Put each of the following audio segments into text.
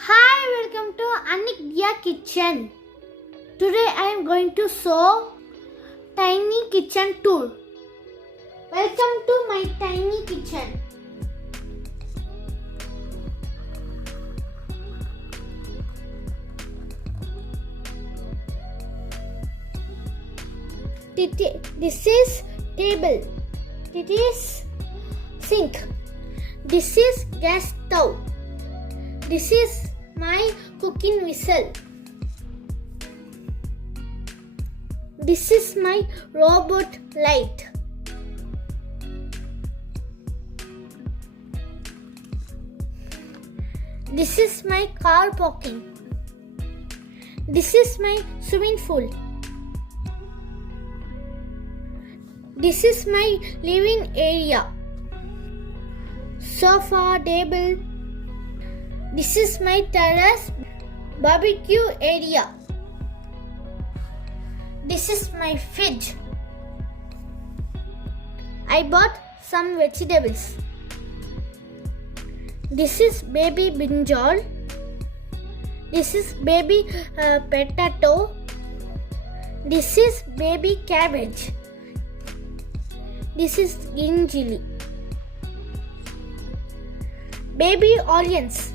Hi, welcome to miniaturekitchen. Today I am going to show tiny kitchen tour. Welcome to my tiny kitchen. This is table. It is sink. This is gas stove. This is my cooking vessel. This is my robot light. This is my car parking. This is my swimming pool. This is my living area. Sofa, table. This is my terrace barbecue area. This is my fridge. I bought some vegetables. This is baby brinjal. This is baby potato. This is baby cabbage. This is green chili. Baby onions.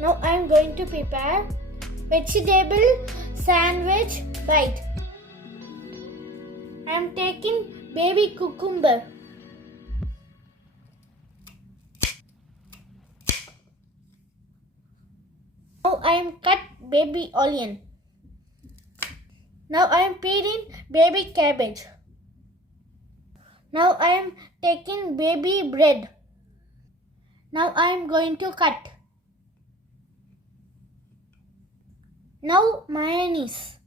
Now I am going to prepare vegetable sandwich bite. I am taking baby cucumber. Now I am cut baby onion. Now I am peeling baby cabbage. Now I am taking baby bread. Now I am going to cut. Now mayonnaise,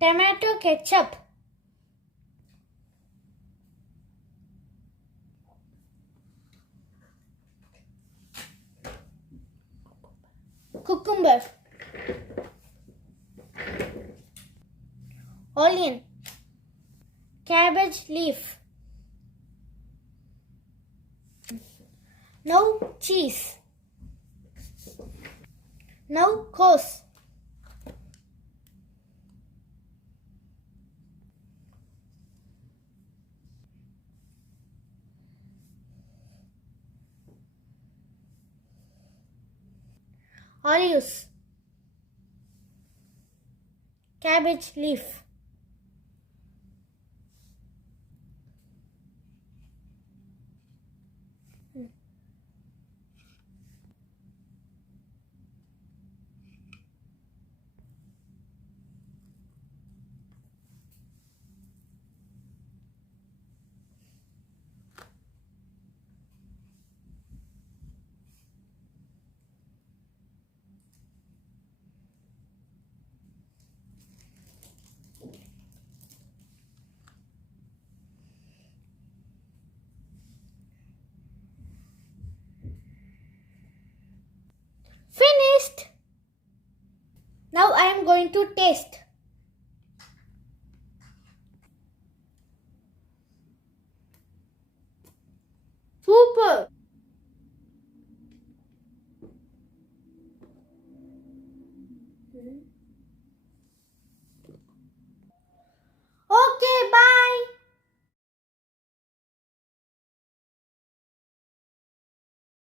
tomato ketchup, cucumber, onion, cabbage leaf. Now cheese. Now course. Olives. Cabbage leaf. Finished. Now I am going to taste. Super.